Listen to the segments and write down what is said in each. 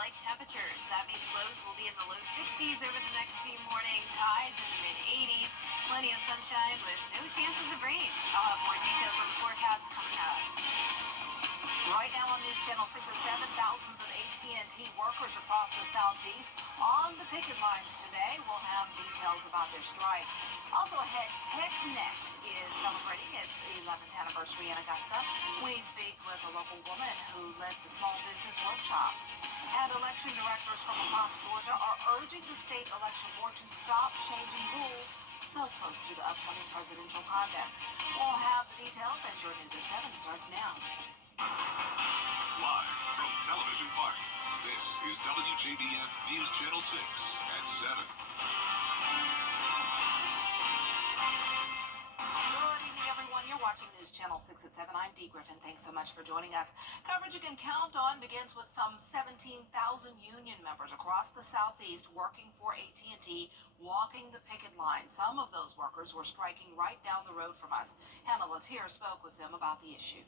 like temperatures. That means lows will be in the low 60s over the next few mornings, highs in the mid 80s. Plenty of sunshine with no chances of rain. I'll have more details on the forecast coming up. Right now on News Channel 6 at 7, thousands of AT&T workers across the Southeast on the picket lines today. We'll have details about their strike. Also ahead, TechNet is celebrating its 11th anniversary in Augusta. We speak with a local woman who led the small business workshop. And election directors from across Georgia are urging the state election board to stop changing rules so close to the upcoming presidential contest. We'll have the details as your News at 7 starts now. Live from Television Park, this is WJBF News Channel 6 at 7. Good evening, everyone. You're watching News Channel 6 at 7. I'm Dee Griffin. Thanks so much for joining us. Coverage you can count on begins with some 17,000 union members across the Southeast working for AT&T, walking the picket line. Some of those workers were striking right down the road from us. Hannah Latier spoke with them about the issue.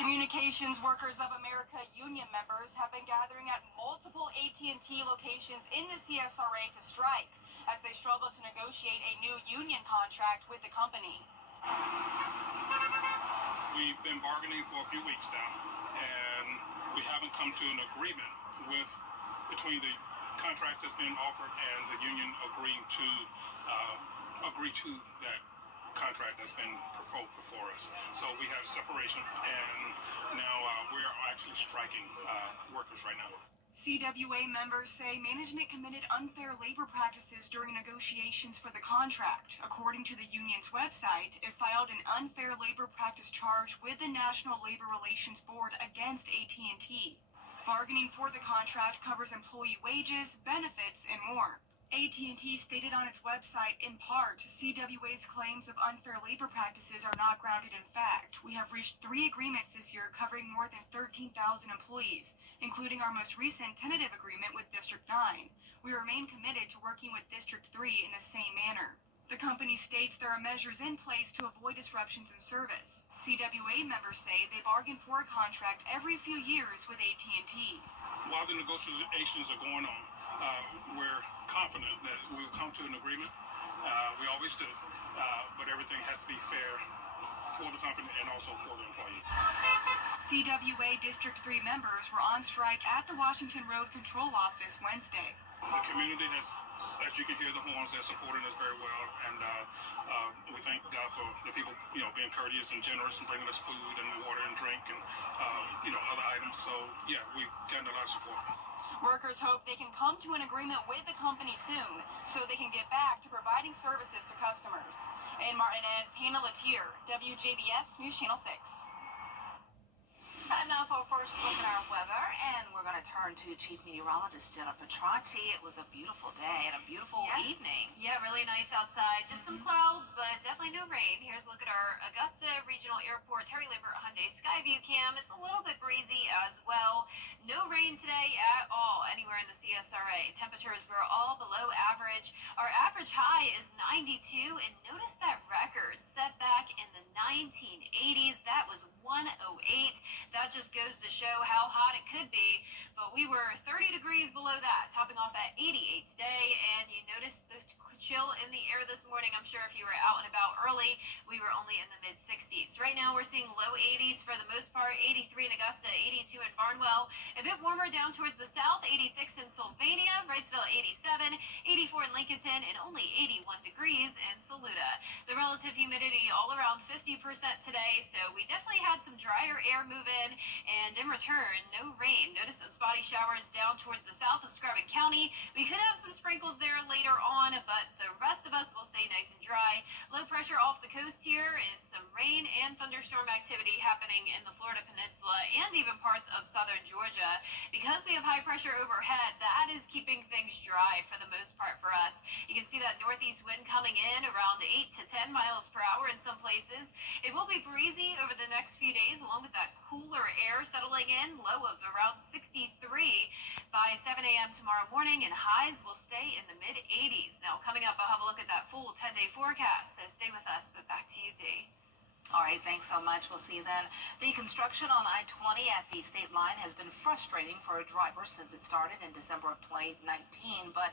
Communications Workers of America union members have been gathering at multiple AT&T locations in the CSRA to strike as they struggle to negotiate a new union contract with the company. We've been bargaining for a few weeks now, and we haven't come to an agreement between the contracts that's been offered and the union agreeing to that contract that's been proposed before us. So we have separation, and now we're actually striking workers right now. CWA members say management committed unfair labor practices during negotiations for the contract. According to the union's website, it filed an unfair labor practice charge with the National Labor Relations Board against AT&T. Bargaining for the contract covers employee wages, benefits, and more. AT&T stated on its website, in part, CWA's claims of unfair labor practices are not grounded in fact. We have reached 3 agreements this year covering more than 13,000 employees, including our most recent tentative agreement with District 9. We remain committed to working with District 3 in the same manner. The company states there are measures in place to avoid disruptions in service. CWA members say they bargain for a contract every few years with AT&T. While the negotiations are going on, we're confident that we'll come to an agreement. We always do, but everything has to be fair for the company and also for the employee. CWA District 3 members were on strike at the Washington Road Control Office Wednesday. The community has, as you can hear the horns, they're supporting us very well, and we thank God for the people, being courteous and generous and bringing us food and water and drink and, other items. So, yeah, we've gotten a lot of support. Workers hope they can come to an agreement with the company soon so they can get back to providing services to customers. In Martinez, Hannah Latier, WJBF News Channel 6. Time now for a first look at our weather, and we're going to turn to Chief Meteorologist Jenna Petracci. It was a beautiful day and a beautiful evening. Yeah, really nice outside. Just some clouds, but definitely no rain. Here's a look at our Augusta Regional Airport Terry Lambert Hyundai Skyview cam. It's a little bit breezy as well. No rain today at all anywhere in the CSRA. Temperatures were all below average. Our average high is 92, and notice that record set back in the 1980s. That was 108. That just goes to show how hot it could be, but we were 30 degrees below that, topping off at 88 today, and you noticed the chill in the air this morning. I'm sure if you were out and about early, we were only in the mid-60s. Right now, we're seeing low 80s for the most part, 83 in Augusta, 82 in Barnwell, a bit warmer down towards the south, 86 in Sylvania, Wrightsville 87, 84 in Lincolnton, and only 81 degrees in Saluda. The relative humidity all around 50% today, so we definitely had some drier air move in, and in return, no rain. Notice some spotty showers down towards the south of Scarborough County. We could have some sprinkles there later on, but the rest of us will stay nice and dry. Low pressure off the coast here, and some rain and thunderstorm activity happening in the Florida Peninsula and even parts of southern Georgia. Because we have high pressure overhead, that is keeping things dry for the most part for us. You can see that northeast wind coming in around 8 to 10 miles per hour in some places. It will be breezy over the next few days, along with that cooler air settling in, low of around 63 by 7 a.m. tomorrow morning, and highs will stay in the mid-80s. Now, coming up, I'll have a look at that full 10-day forecast, so stay with us, but back to you, Dee. All right, thanks so much. We'll see you then. The construction on I-20 at the state line has been frustrating for drivers since it started in December of 2019, but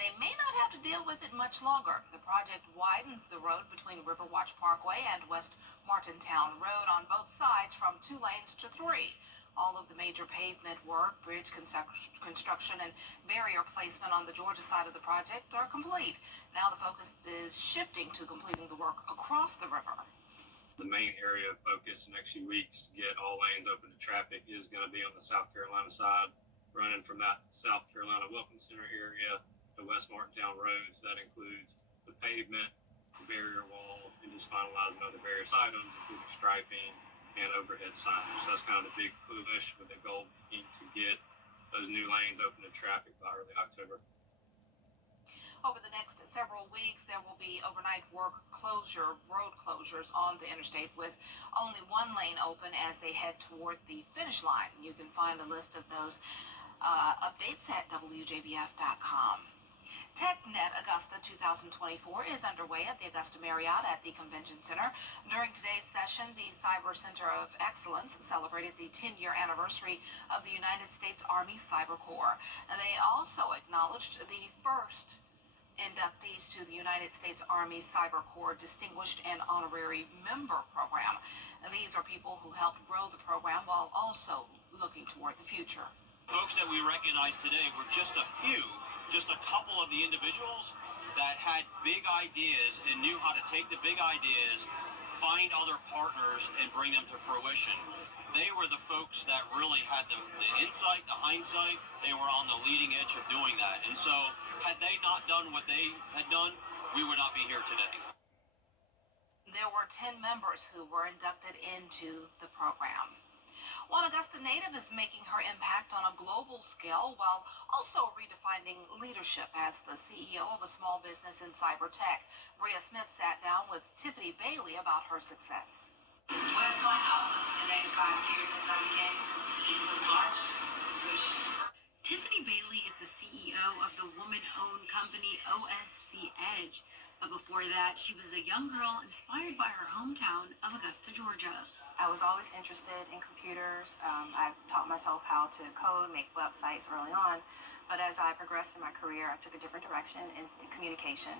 they may not have to deal with it much longer. The project widens the road between Riverwatch Parkway and West Martintown Road on both sides from 2 lanes to 3. All of the major pavement work, bridge construction, and barrier placement on the Georgia side of the project are complete. Now the focus is shifting to completing the work across the river. The main area of focus the next few weeks to get all lanes open to traffic is going to be on the South Carolina side, running from that South Carolina Welcome Center area to West Martintown Roads. That includes the pavement, the barrier wall, and just finalizing other various items, including striping and overhead signage. So that's kind of the big push with the goal being to get those new lanes open to traffic by early October. Over the next several weeks, there will be overnight road closures on the interstate with only 1 lane open as they head toward the finish line. You can find a list of those updates at WJBF.com. TechNet Augusta 2024 is underway at the Augusta Marriott at the Convention Center. During today's session, the Cyber Center of Excellence celebrated the 10-year anniversary of the United States Army Cyber Corps. And they also acknowledged the first inductees to the United States Army Cyber Corps Distinguished and Honorary Member Program. And these are people who helped grow the program while also looking toward the future. Folks that we recognize today were just a couple of the individuals that had big ideas and knew how to take the big ideas, find other partners, and bring them to fruition. They were the folks that really had the insight, the hindsight. They were on the leading edge of doing that. And so had they not done what they had done, we would not be here today. There were 10 members who were inducted into the program. One Augusta native is making her impact on a global scale while also redefining leadership as the CEO of a small business in cyber tech. Bria Smith sat down with Tiffany Bailey about her success. What's my outlook for the next 5 years as I begin to compete with large businesses? Tiffany Bailey is the CEO of the woman-owned company OSC Edge. But before that, she was a young girl inspired by her hometown of Augusta, Georgia. I was always interested in computers. I taught myself how to code, make websites early on. But as I progressed in my career, I took a different direction in communication.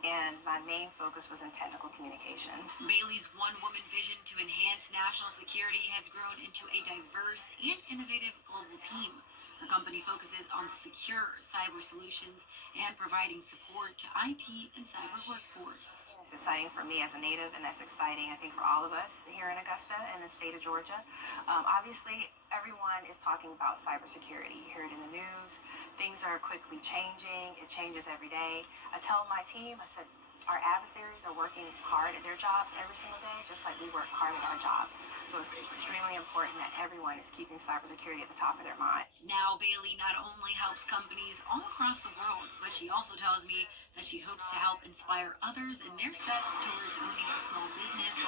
And my main focus was in technical communication. Bailey's one-woman vision to enhance national security has grown into a diverse and innovative global team. Her company focuses on secure cyber solutions and providing support to IT and cyber workforce. It's exciting for me as a native, and that's exciting, I think, for all of us here in Augusta and the state of Georgia. Obviously, everyone is talking about cybersecurity. You hear it in the news. Things are quickly changing. It changes every day. I tell my team, I said, our adversaries are working hard at their jobs every single day, just like we work hard at our jobs. So it's extremely important that everyone is keeping cybersecurity at the top of their mind. Now, Bailey not only helps companies all across the world, but she also tells me that she hopes to help inspire others in their steps towards owning a small business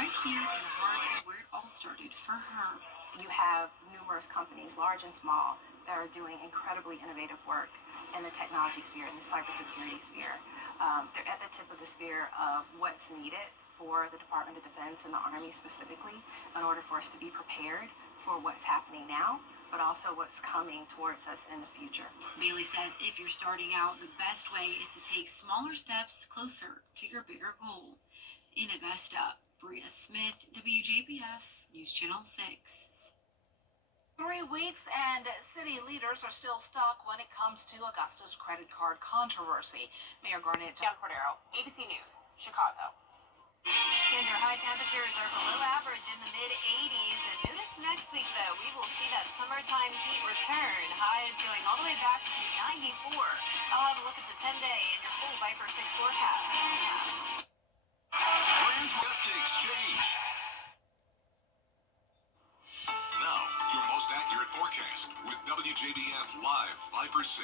right here in the heart of where it all started for her. You have numerous companies, large and small, that are doing incredibly innovative work in the technology sphere, in the cybersecurity sphere. They're at the tip of the spear of what's needed for the Department of Defense and the Army specifically in order for us to be prepared for what's happening now, but also what's coming towards us in the future. Bailey says if you're starting out, the best way is to take smaller steps closer to your bigger goal. In Augusta, Bria Smith, WJBF, News Channel 6. 3 weeks and city leaders are still stuck when it comes to Augusta's credit card controversy. Mayor Garnett. John Cordero, ABC News, Chicago. Indoor high temperatures are below average in the mid-80s. And notice next week, though, we will see that summertime heat return. Highs going all the way back to 94. I'll have a look at the 10-day in your full Viper 6 forecast. Trans Augusta Exchange. Now, your most accurate forecast. forecast with WJBF Live 5 or 6.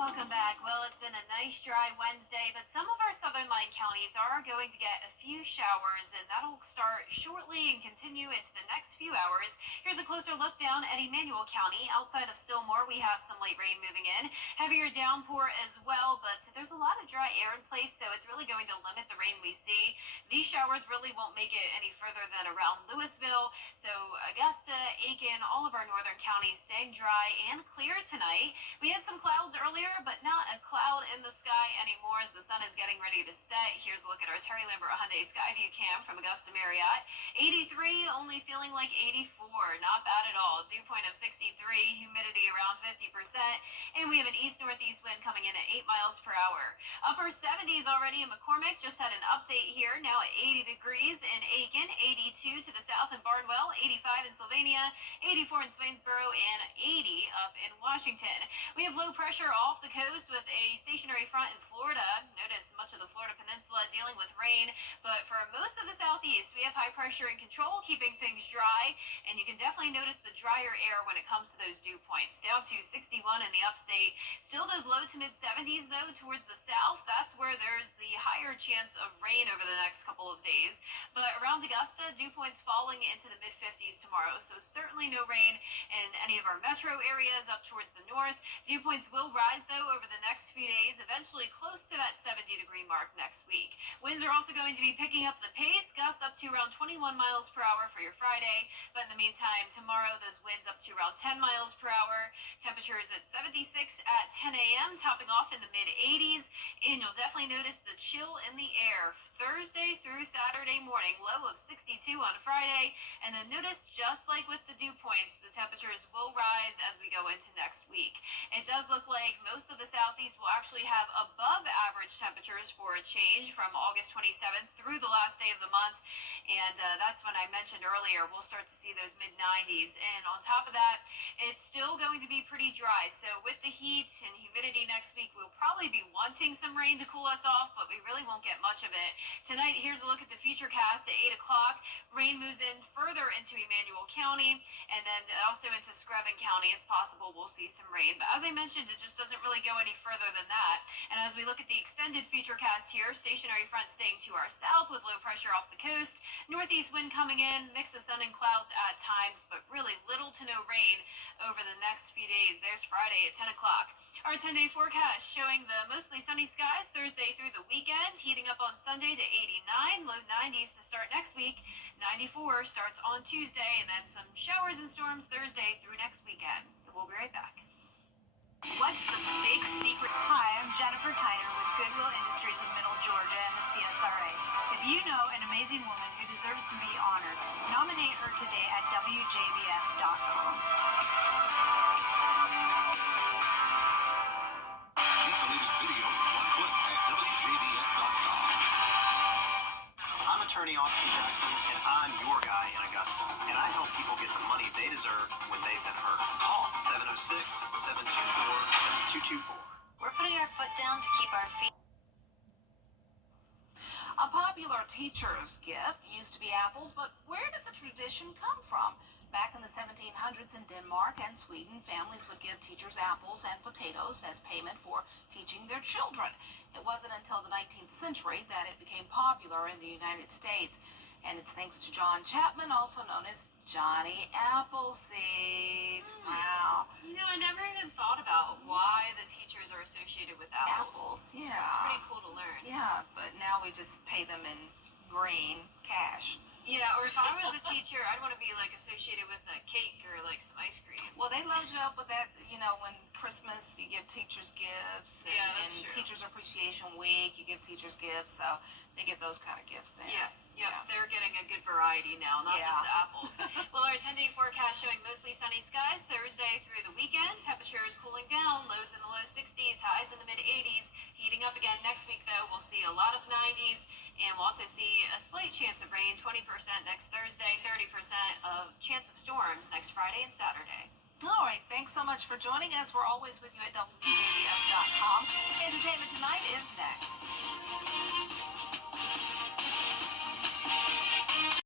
Welcome back. Well, it's been a nice dry Wednesday, but some of our southern line counties are going to get a few showers, and that'll start shortly and continue into the next few hours. Here's a closer look down at Emmanuel County. Outside of Stillmore, we have some light rain moving in. Heavier downpour as well, but there's a lot of dry air in place, so it's really going to limit the rain we see. These showers really won't make it any further than around Louisville, so Augusta, Aiken, all of our northern counties staying dry and clear tonight. We had some clouds earlier, but not a cloud in the sky anymore as the sun is getting ready to set. Here's a look at our Terry Lambert Hyundai Skyview cam from Augusta Marriott. 83, only feeling like 84. Not bad at all. Dew point of 63, humidity around 50%, and we have an east-northeast wind coming in at 8 miles per hour. Upper 70s already in McCormick. Just had an update here. Now at 80 degrees in Aiken, 82 to the south in Barnwell, 85 in Sylvania, 84 in Swainsboro, and 80 up in Washington. We have low pressure off the coast with a stationary front in Florida. Notice much of the Florida Peninsula dealing with rain, but for most of the southeast, we have high pressure in control, keeping things dry, and you can definitely notice the drier air when it comes to those dew points. Down to 61 in the upstate. Still those low to mid 70s though towards the south. That's where there's the higher chance of rain over the next couple of days. But around Augusta, dew points falling into the mid 50s tomorrow, so certainly no rain in any of our metro areas up towards the north. Dew points will rise though over the next few days, eventually close to that 70-degree mark next week. Winds are also going to be picking up the pace, gusts up to around 21 miles per hour for your Friday, but in the meantime, tomorrow those winds up to around 10 miles per hour. Temperatures at 76 at 10 a.m., topping off in the mid 80s, and you'll definitely notice the chill in the air Thursday through Saturday morning, low of 62 on Friday, and then notice just like with the dew points, the temperatures will rise as we go into next week. It does look like most of the southeast will actually have above average temperatures for a change from August 27th through the last day of the month, and that's when I mentioned earlier we'll start to see those mid 90s. And on top of that, it's still going to be pretty dry, so with the heat and humidity next week, we'll probably be wanting some rain to cool us off, but we really won't get much of it. Tonight, here's a look at the futurecast at 8 o'clock. Rain moves in further into Emmanuel County, and then also into Screven County. It's possible we'll see some rain, but as I mentioned, it just doesn't really go any further than that. And as we look at the extended futurecast here, stationary front staying to our south with low pressure off the coast, northeast wind coming in, mix of sun and clouds at times, but really little to no rain over the next few days. There's Friday at 10 o'clock. Our 10-day forecast showing the mostly sunny skies Thursday through the weekend, heating up on Sunday to 89, low 90s to start next week. 94 starts on Tuesday, and then some showers and storms Thursday through next weekend. We'll be right back. What's the big secret? Hi, I'm Jennifer Tyner with Goodwill Industries of Middle Georgia and the CSRA. If you know an amazing woman who deserves to be honored, nominate her today at WJBF.com. Get the latest video in one click at WJBF.com. I'm attorney Austin Jackson, and I'm your guy in Augusta. And I help people get the money they deserve when they've been hurt. Call 706-724-7224. We're putting our foot down to keep our feet. A popular teacher's gift used to be apples, but where did the tradition come from? Back in the 1700s in Denmark and Sweden, families would give teachers apples and potatoes as payment for teaching their children. It wasn't until the 19th century that it became popular in the United States. And it's thanks to John Chapman, also known as Johnny Appleseed. Wow. You know, I never even thought about why the teachers are associated with apples. Yeah. It's pretty cool to learn. Yeah, but now we just pay them in green cash. Yeah, or if I was a teacher, I'd want to be like associated with a cake or like some ice cream. Well, they load you up with that, you know, when Christmas you give teachers gifts, and, Yeah, that's and true. Teachers Appreciation Week you give teachers gifts, so they get those kind of gifts then. Yeah, they're getting a good variety now, not just the apples. Well, our 10-day forecast showing mostly sunny skies Thursday through the weekend. Temperatures cooling down, lows in the low 60s, highs in the mid 80s. Heating up again next week, though. We'll see a lot of 90s, and we'll also see a slight chance of rain, 20% next Thursday, 30% of chance of storms next Friday and Saturday. All right, thanks so much for joining us. We're always with you at WJBF.com. Entertainment Tonight is next.